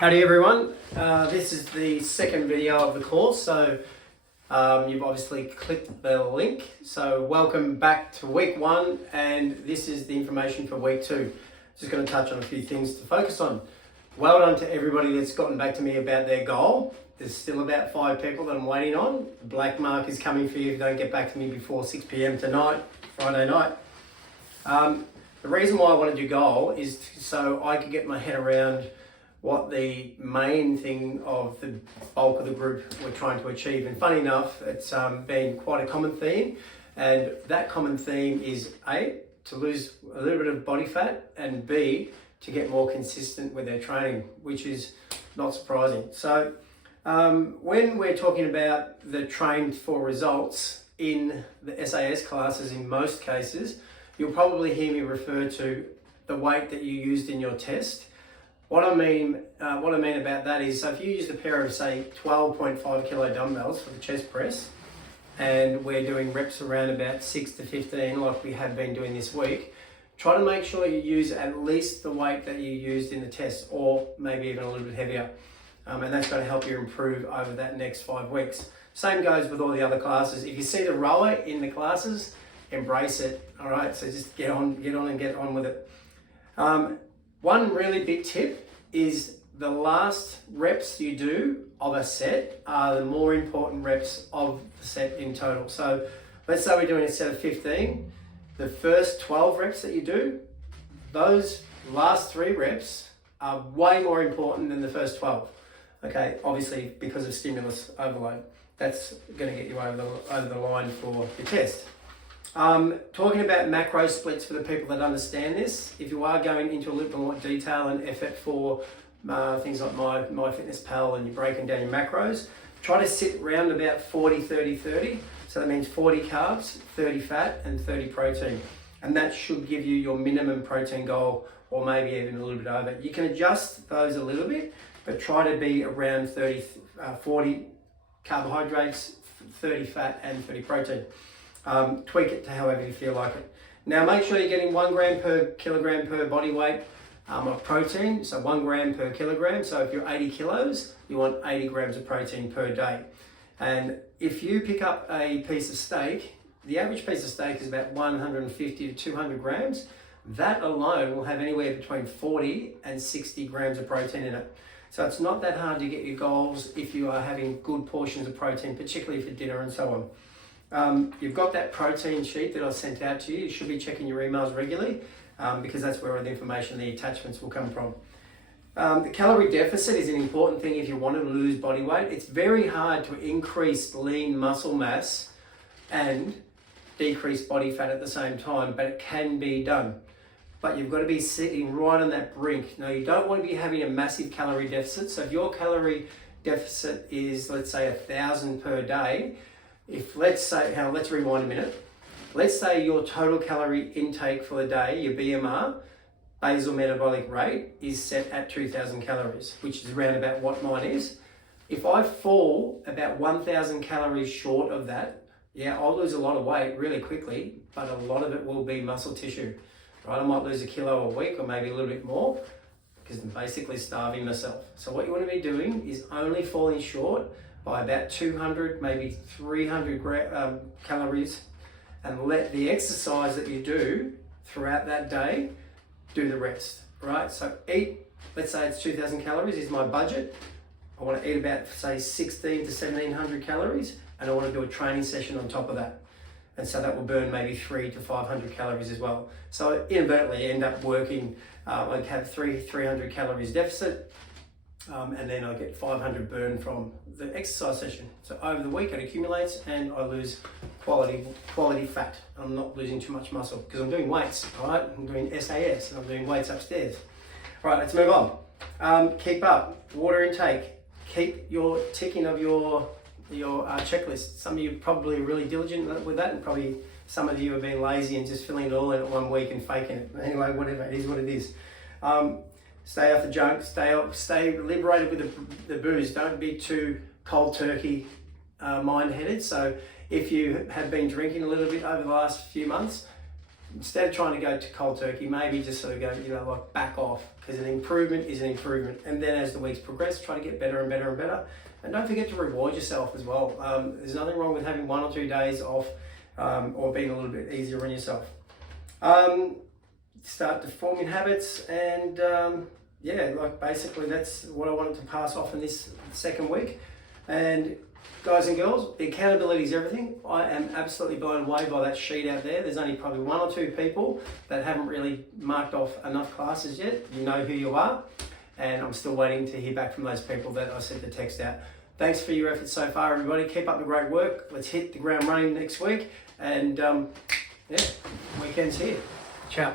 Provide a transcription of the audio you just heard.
Howdy everyone, this is the second video of the course, so you've obviously clicked the link. So welcome back to week one, and this is the information for week two. Just going to touch on a few things to focus on. Well done to everybody that's gotten back to me about their goal. There's still about 5 people that I'm waiting on. The black mark is coming for you if you don't get back to me before 6 p.m. tonight, Friday night. The reason why I wanted your goal is so I could get my head around what the main thing of the bulk of the group we're trying to achieve. And funny enough, it's been quite a common theme. And that common theme is A, to lose a little bit of body fat, and B, to get more consistent with their training, which is not surprising. So when we're talking about the train for results in the SAS classes, in most cases, you'll probably hear me refer to the weight that you used in your test. What I mean about that is, so if you use a pair of, say, 12.5 kilo dumbbells for the chest press, and we're doing reps around about 6 to 15, like we have been doing this week, try to make sure you use at least the weight that you used in the test, or maybe even a little bit heavier. And that's going to help you improve over that next 5 weeks. Same goes with all the other classes. If you see the rower in the classes, embrace it. All right, so just get on with it. One really big tip is the last reps you do of a set are the more important reps of the set in total. So let's say we're doing a set of 15. The first 12 reps that you do, those last 3 reps are way more important than the first 12. Okay, obviously because of stimulus overload. That's going to get you over the line for your test. Talking about macro splits for the people that understand this, if you are going into a little bit more detail and effort for things like MyFitnessPal and you're breaking down your macros, try to sit around about 40, 30, 30. So that means 40 carbs, 30 fat and 30 protein. And that should give you your minimum protein goal, or maybe even a little bit over. You can adjust those a little bit, but try to be around 40 carbohydrates, 30 fat and 30 protein. Tweak it to however you feel like it. Now make sure you're getting 1 gram per kilogram per body weight of protein, so 1 gram per kilogram. So if you're 80 kilos, you want 80 grams of protein per day. And if you pick up a piece of steak, the average piece of steak is about 150 to 200 grams. That alone will have anywhere between 40 and 60 grams of protein in it. So it's not that hard to get your goals if you are having good portions of protein, particularly for dinner and so on. You've got that protein sheet that I sent out to you. You should be checking your emails regularly because that's where the information, the attachments will come from. The calorie deficit is an important thing if you want to lose body weight. It's very hard to increase lean muscle mass and decrease body fat at the same time, but it can be done. But you've got to be sitting right on that brink. Now, you don't want to be having a massive calorie deficit. So if your calorie deficit is, let's say, 1,000 per day, let's rewind a minute. Let's say your total calorie intake for the day, your BMR, basal metabolic rate, is set at 2,000 calories, which is around about what mine is. If I fall about 1,000 calories short of that, yeah, I'll lose a lot of weight really quickly, but a lot of it will be muscle tissue. Right? I might lose a kilo a week or maybe a little bit more because I'm basically starving myself. So what you want to be doing is only falling short by about 200, maybe 300 calories, and let the exercise that you do throughout that day do the rest, right? So eat, let's say it's 2,000 calories is my budget. I want to eat about, say, 1,600 to 1,700 calories, and I want to do a training session on top of that. And so that will burn maybe 300 to 500 calories as well. So I inadvertently end up working, I'd have 300 calories deficit, and then I get 500 burn from the exercise session. So over the week it accumulates and I lose quality fat. I'm not losing too much muscle because I'm doing weights, all right? I'm doing SAS and I'm doing weights upstairs. All right, let's move on. Keep up, water intake. Keep your ticking of your checklist. Some of you are probably really diligent with that, and probably some of you have been lazy and just filling it all in at 1 week and faking it. Anyway, whatever, it is what it is. Stay off the junk, stay liberated with the booze. Don't be too cold turkey mind-headed. So if you have been drinking a little bit over the last few months, instead of trying to go to cold turkey, maybe just sort of go, like back off, because an improvement is an improvement. And then as the weeks progress, try to get better and better and better. And don't forget to reward yourself as well. There's nothing wrong with having 1 or 2 days off, or being a little bit easier on yourself. Start forming habits, and like basically that's what I wanted to pass off in this second week. And guys and girls, the accountability is everything. I am absolutely blown away by that sheet out there. There's only probably 1 or 2 people that haven't really marked off enough classes yet. You know who you are, and I'm still waiting to hear back from those people that I sent the text out. Thanks for your efforts so far, everybody. Keep up the great work. Let's hit the ground running next week, and weekend's here. Ciao.